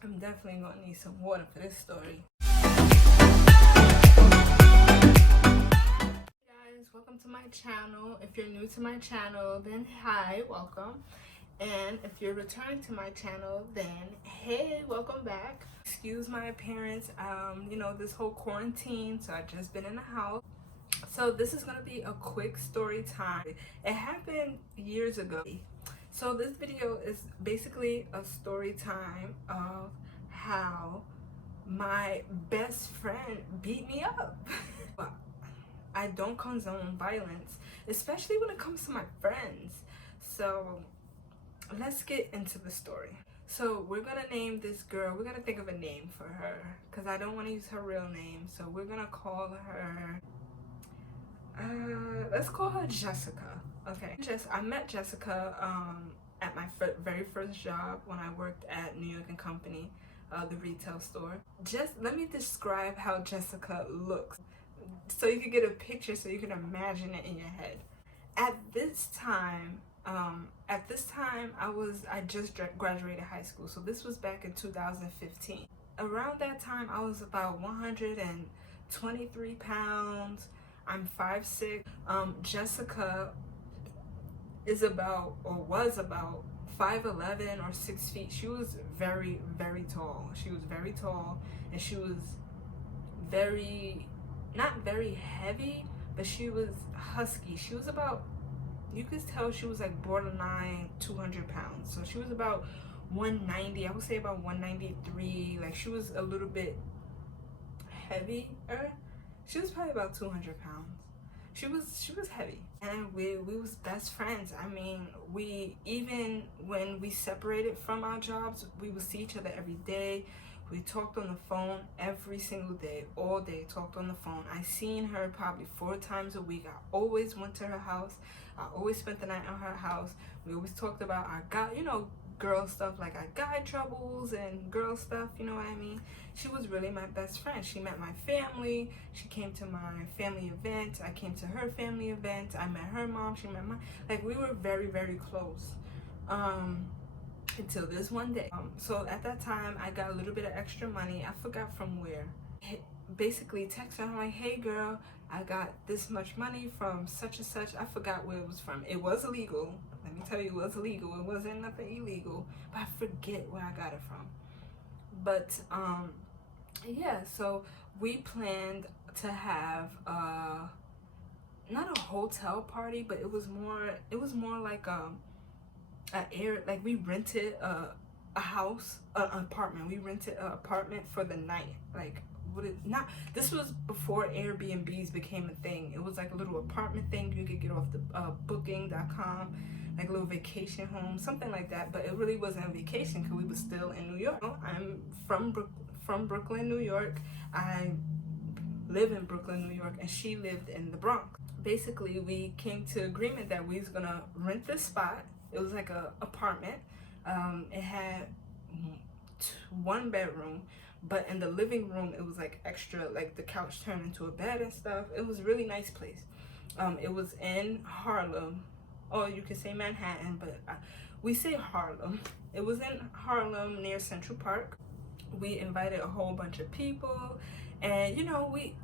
I'm definitely gonna need some water for this story. Guys, welcome to my channel. If you're new to my channel, then hi, welcome. And if you're returning to my channel, then hey, welcome back. Excuse my appearance. This whole quarantine, so I've just been in the house. So this is gonna be a quick story time. It happened years ago. So this video is basically a story time of how my best friend beat me up. I don't condone violence, especially when it comes to my friends. So let's get into the story. So we're gonna name this girl, we're gonna think of a name for her because I don't want to use her real name. So we're gonna call her, let's call her Jessica. Okay. I met Jessica at my very first job when I worked at New York and Company, the retail store. Just let me describe how Jessica looks so you can get a picture, so you can imagine it in your head. At this time, I just graduated high school, so this was back in 2015. Around that time, I was about 123 pounds. I'm 5'6". Jessica is about, or was about, 5'11" or 6 feet. She was very, very tall. She was very tall, and she was not very heavy, but she was husky. She was about, you could tell she was like borderline 200 pounds. So she was about 190, I would say about 193. Like, she was a little bit heavier. She was probably about 200 pounds. She was heavy, and we was best friends. I mean, even when we separated from our jobs, we would see each other every day. We talked on the phone every single day, all day, talked on the phone. I seen her probably 4 times a week. I always went to her house. I always spent the night at her house. We always talked about our girl stuff, like our guy troubles and girl stuff, you know what I mean? She was really my best friend. She met my family. She came to my family event. I came to her family event. I met her mom. She met mine. Like, we were very, very close. Until this one day. So at that time, I got a little bit of extra money. I forgot from where. Basically text her. I'm like, hey girl, I got this much money from such and such. I forgot where it was from. It was illegal. Let me tell you, it was illegal. It wasn't nothing illegal, but I forget where I got it from. But yeah, so we planned to have not a hotel party, but it was more like like we rented a house, an apartment. We rented an apartment for the night. Like, this was before Airbnbs became a thing. It was like a little apartment thing you could get off the booking.com, like a little vacation home, something like that. But it really wasn't a vacation because we were still in New York. I'm from Brooklyn, New York. I live in Brooklyn, New York, and she lived in the Bronx. Basically, we came to agreement that we was gonna rent this spot. It was like a apartment. It had 1 bedroom, but in the living room it was like extra, like the couch turned into a bed and stuff. It was a really nice place. It was in Harlem, or you could say Manhattan, but we say Harlem. It was in Harlem near Central Park. We invited a whole bunch of people, and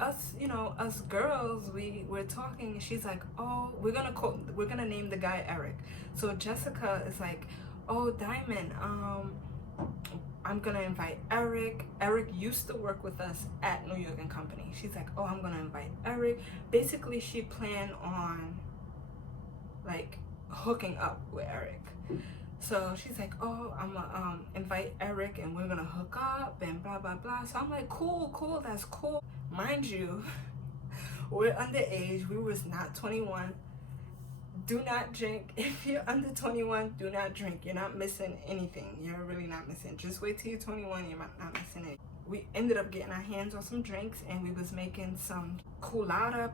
us girls, we were talking, and she's like, oh, we're gonna name the guy Eric. So Jessica is like, oh, Diamond, I'm gonna invite Eric. Eric used to work with us at New York and Company. She's like, oh, I'm gonna invite Eric. Basically, she planned on like hooking up with Eric. So she's like, oh, I'm gonna invite Eric and we're gonna hook up and blah blah blah. So I'm like, cool, that's cool. Mind you, we're underage. We was not 21. Do not drink. If you're under 21, do not drink. You're not missing anything. You're really not missing. Just wait till you're 21. You're not missing it. We ended up getting our hands on some drinks, and we was making some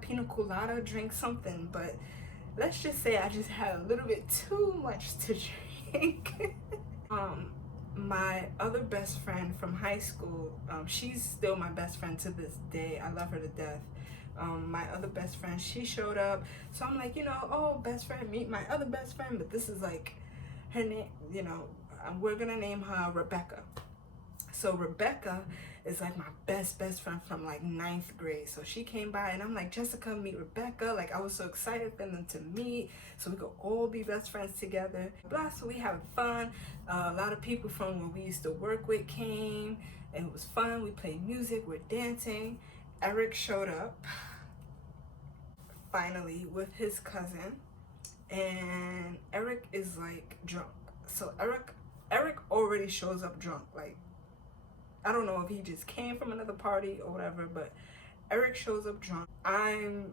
pina colada drink, something. But let's just say I just had a little bit too much to drink. My other best friend from high school, she's still my best friend to this day. I love her to death. My other best friend, she showed up. So I'm like, oh, best friend, meet my other best friend. But this is like her name, we're gonna name her Rebecca. So Rebecca is like my best friend from like ninth grade. So she came by and I'm like, Jessica, meet Rebecca. Like I was so excited for them to meet so we could all be best friends together. Blah, so we having fun. A lot of people from where we used to work with came and it was fun. We played music, we're dancing. Eric showed up finally with his cousin, and Eric is like drunk. So Eric already shows up drunk. Like I don't know if he just came from another party or whatever, but Eric shows up drunk. I'm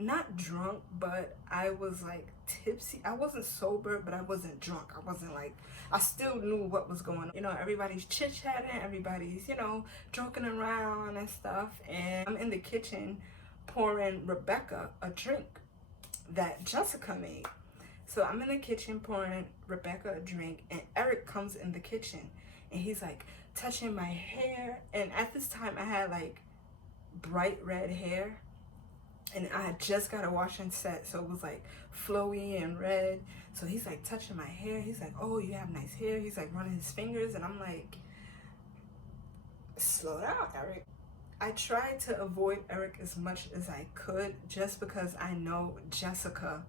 not drunk, but I was like tipsy. I wasn't sober, but I wasn't drunk. I wasn't like, I still knew what was going on. You know, everybody's chit-chatting, everybody's, you know, joking around and stuff. And I'm in the kitchen pouring Rebecca a drink that Jessica made. So I'm in the kitchen pouring Rebecca a drink, and Eric comes in the kitchen and he's like touching my hair. And at this time I had like bright red hair, and I had just got a wash and set, so it was like flowy and red. So he's like touching my hair. He's like, oh, you have nice hair. He's like running his fingers, and I'm like, slow down, Eric. I tried to avoid Eric as much as I could just because I know Jessica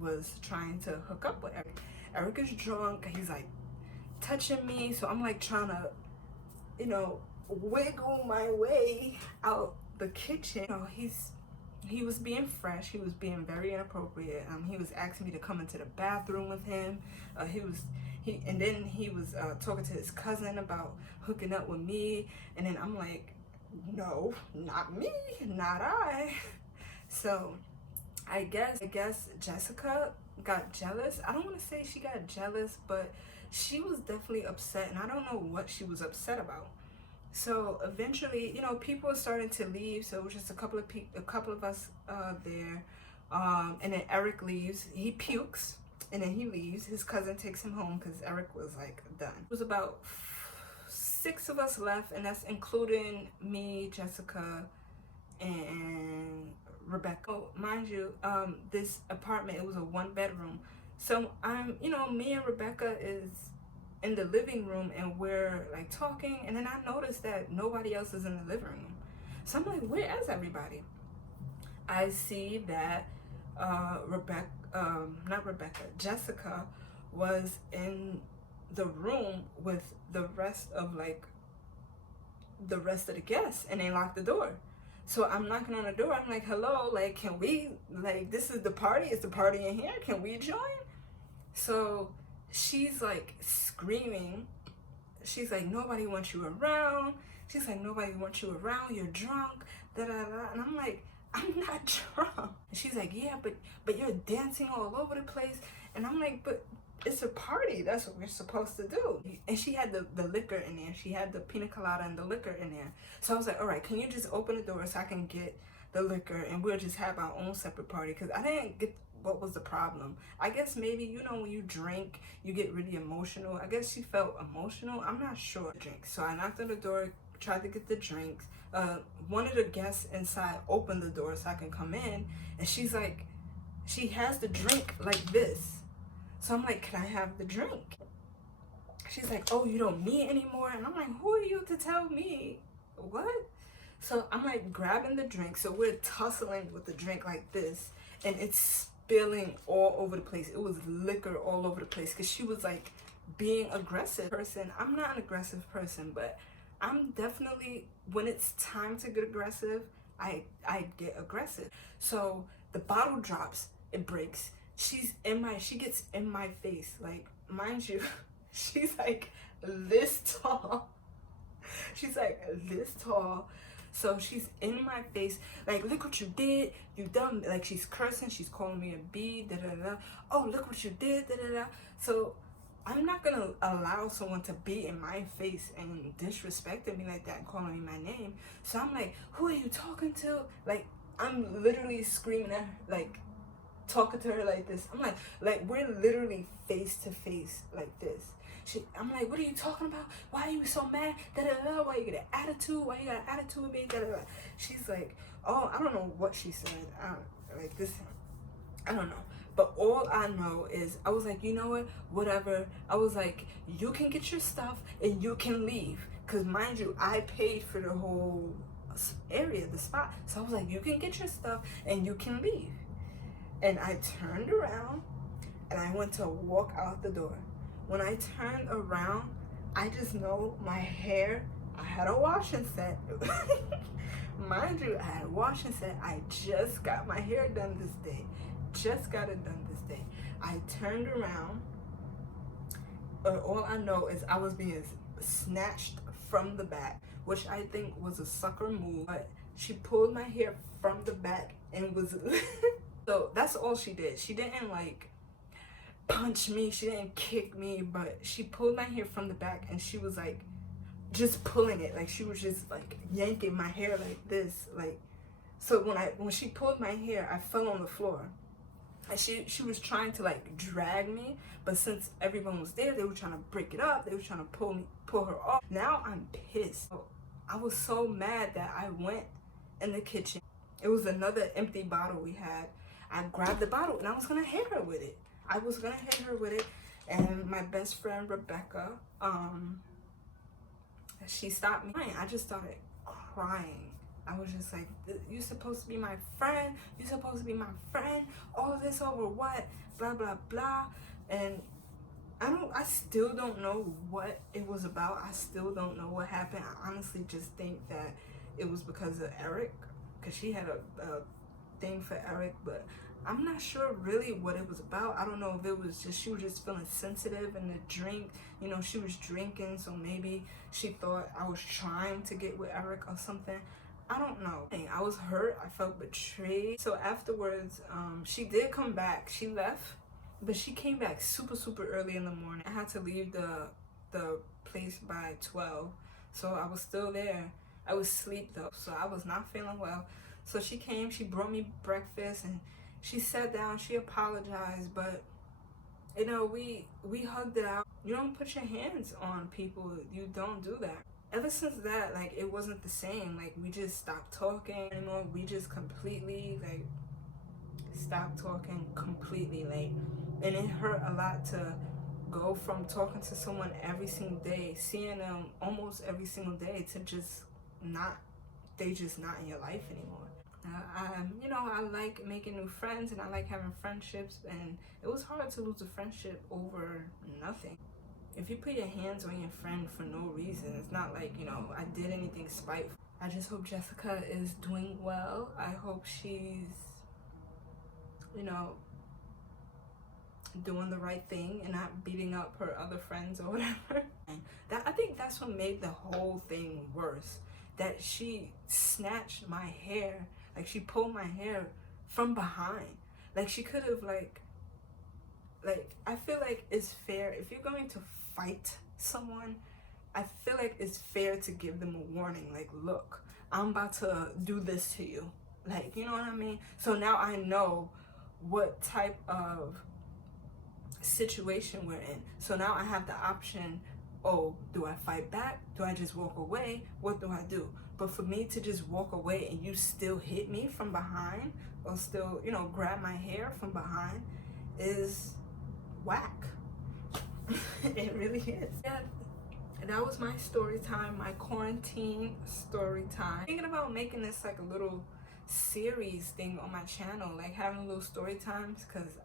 was trying to hook up with Eric. Eric is drunk. He's like touching me, so I'm like trying to, you know, wiggle my way out the kitchen. You know, he was being fresh. He was being very inappropriate. He was asking me to come into the bathroom with him. And then he was talking to his cousin about hooking up with me. And then I'm like, no, not me, not I. So I guess Jessica got jealous. I don't want to say she got jealous, but she was definitely upset, and I don't know what she was upset about. So eventually, you know, people were starting to leave. So it was just a couple of us there. And then Eric leaves. He pukes, and then he leaves. His cousin takes him home because Eric was like done. It was about 6 of us left, and that's including me, Jessica, and Rebecca. Oh, mind you, this apartment, it was a 1-bedroom. So you know, me and Rebecca is in the living room, and we're like talking, and then I noticed that nobody else is in the living room. So I'm like, where is everybody? I see that Jessica was in the room with the rest of the guests, and they locked the door. So I'm knocking on the door. I'm like, hello, like, can we, like, this is the party. Is the party in here? Can we join? So she's like screaming. She's like, nobody wants you around. She's like, nobody wants you around. You're drunk. Da da da. And I'm like, I'm not drunk. And she's like, yeah, but you're dancing all over the place. And I'm like, but it's a party. That's what we're supposed to do. And she had the liquor in there. She had the pina colada and the liquor in there. So I was like, all right, can you just open the door so I can get the liquor and we'll just have our own separate party? Because I didn't get what was the problem. I guess maybe, you know, when you drink, you get really emotional. I guess she felt emotional. I'm not sure. So I knocked on the door, tried to get the drinks. One of the guests inside opened the door so I can come in. And she's like, she has the drink like this. So I'm like, can I have the drink? She's like, oh, you don't mean anymore? And I'm like, who are you to tell me what? So I'm like grabbing the drink. So we're tussling with the drink like this. And it's spilling all over the place. It was liquor all over the place because she was like being aggressive person. I'm not an aggressive person, but I'm definitely, when it's time to get aggressive, I get aggressive. So the bottle drops, it breaks. She gets in my face. Like, mind you, she's like this tall. She's like this tall. So she's in my face, like, look what you did, you dumb, like, she's cursing, she's calling me a B, da da da. Oh, look what you did, da da da. So I'm not gonna allow someone to be in my face and disrespecting me like that and calling me my name. So I'm like, who are you talking to? Like, I'm literally screaming at her, like, talking to her like this. I'm like we're literally face to face like this. I'm like, what are you talking about? Why are you so mad? Da da da. Why you get an attitude? Why you got an attitude with me? Da da da. She's like, oh, I don't know what she said. I don't know. But all I know is I was like, you know what, whatever. I was like, you can get your stuff and you can leave, because mind you, I paid for the whole area, the spot. So I was like, you can get your stuff and you can leave. And I turned around and I went to walk out the door. When I turned around, I just know my hair, I had a washing set. Mind you, I had a washing set. I just got my hair done this day. Just got it done this day. I turned around. All I know is I was being snatched from the back, which I think was a sucker move. But she pulled my hair from the back and was... So that's all she did. She didn't like punch me. She didn't kick me. But she pulled my hair from the back and she was like just pulling it. Like she was just like yanking my hair like this. Like, so when she pulled my hair, I fell on the floor. And she was trying to like drag me, but since everyone was there, they were trying to break it up. They were trying to pull her off. Now I'm pissed. I was so mad that I went in the kitchen. It was another empty bottle we had. I grabbed the bottle and I was gonna hit her with it. And my best friend Rebecca, she stopped me. I just started crying. I was just like, you're supposed to be my friend. You're supposed to be my friend. All of this over what? Blah, blah, blah. And I still don't know what it was about. I still don't know what happened. I honestly just think that it was because of Eric, because she had a thing for Eric, but I'm not sure really what it was about. I don't know if it was just, she was just feeling sensitive in the drink. You know, she was drinking, so maybe she thought I was trying to get with Eric or something. I don't know. I was hurt. I felt betrayed. So afterwards, she did come back. She left, but she came back super, super early in the morning. I had to leave the place by 12, so I was still there. I was asleep though, so I was not feeling well. So she came, she brought me breakfast, and she sat down, she apologized, but you know, we hugged it out. You don't put your hands on people. You don't do that. Ever since that, like, it wasn't the same. Like, we just stopped talking anymore. We just completely, like, stopped talking completely. Like, and it hurt a lot to go from talking to someone every single day, seeing them almost every single day, to just not, they just not in your life anymore. You know, I like making new friends and I like having friendships, and it was hard to lose a friendship over nothing. If you put your hands on your friend for no reason, it's not like, you know, I did anything spiteful. I just hope Jessica is doing well. I hope she's, you know, doing the right thing and not beating up her other friends or whatever. And I think that's what made the whole thing worse. That she snatched my hair. Like, she pulled my hair from behind. Like, she could have, like, I feel like it's fair. If you're going to fight someone, I feel like it's fair to give them a warning. Like, look, I'm about to do this to you. Like, you know what I mean? So now I know what type of situation we're in. So now I have the option, oh, do I fight back? Do I just walk away? What do I do? But for me to just walk away and you still hit me from behind, or still, you know, grab my hair from behind, is whack. It really is. Yeah, that was my story time, my quarantine story time. Thinking about making this like a little series thing on my channel, like having little story times, because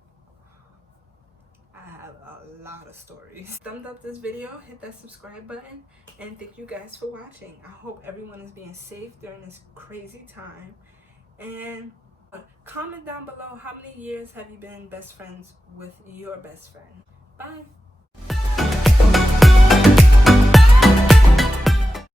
I have a lot of stories. Thumbs up this video, hit that subscribe button, and thank you guys for watching. I hope everyone is being safe during this crazy time. And comment down below, how many years have you been best friends with your best friend? Bye.